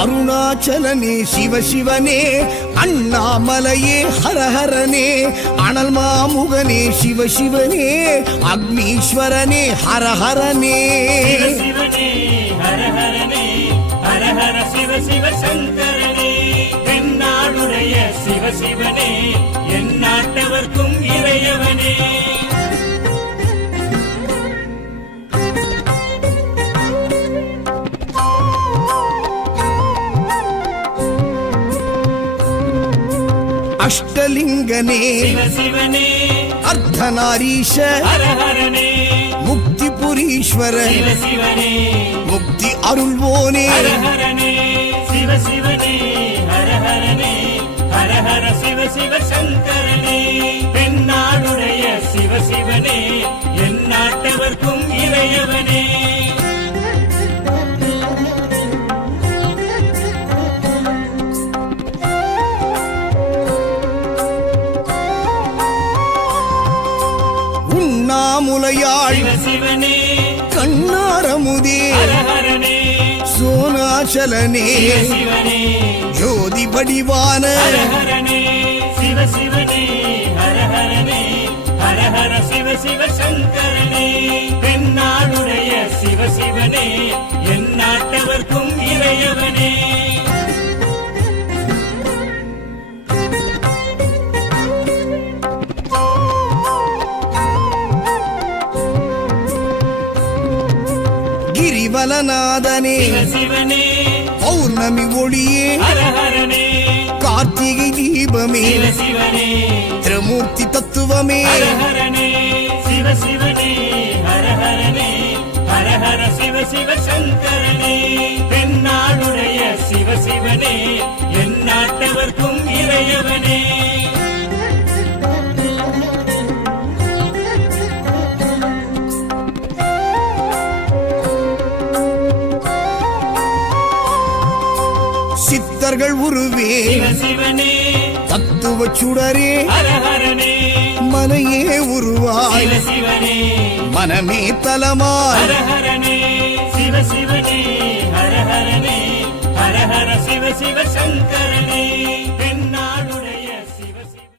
அருணாச்சலனே சிவசிவனே, அண்ணாமலையே ஹரஹரனே, அனல் மாமுகனே சிவசிவனே, அக்னீஸ்வரனே ஹரஹரனே. சிவசிவனே ஹரஹரனே, ஹரஹர சிவ சிவ சங்கரனே, தென்னாடுடைய சிவசிவனே, என் நாட்டவர்க்கும் இறையவனே. அஷ்டலிங்கனே சிவசிவனே, அர்த்தநாரீஷ ஹரஹரனே, முக்திபுரீஸ்வர சிவசிவனே, முக்தி அருள்வோனே. ஹரஹரனே சிவசிவனே, ஹரஹரனே, ஹரஹர சிவ சிவ சங்கரனே, தென்னாடுடைய சிவசிவனே, என் நாட்டவர்க்கும் இறையவனே. உண்ணாமுலையாள் சிவசிவனே, கண்ணாரமுதே ஹரஹரனே, சோனாச்சலனே சிவசிவனே, ஜோதி வடிவான ஹரஹரனே சிவசிவனே, ஹரஹரனே, ஹரஹர சிவ சிவ சங்கரனே, தென்னாடுடைய சிவசிவனே, என் நாட்டவர்க்கும் இறையவனே. கிரிவலநாதனே சிவசிவனே, பௌர்ணமி ஒளியே ஹரஹரனே, கார்த்திகை தீபமே சிவசிவனே, திரிமூர்த்தி தத்துவமே. ஹரஹரனே சிவசிவனே, ஹரஹரனே, ஹரஹர சிவ சிவ சங்கரனே, தென்னாடுடைய சிவசிவனே, என் நாட்டவர்க்கும் இறையவனே. சித்தர்கள் உருவே சிவசிவனே, தத்துவ சுடரே ஹரஹரனே, மனையே உருவாய் சிவசிவனே, மனமே தலமாய். ஹரஹரனே சிவசிவனே, ஹரஹரனே, ஹரஹர சிவ சிவ சங்கரனே,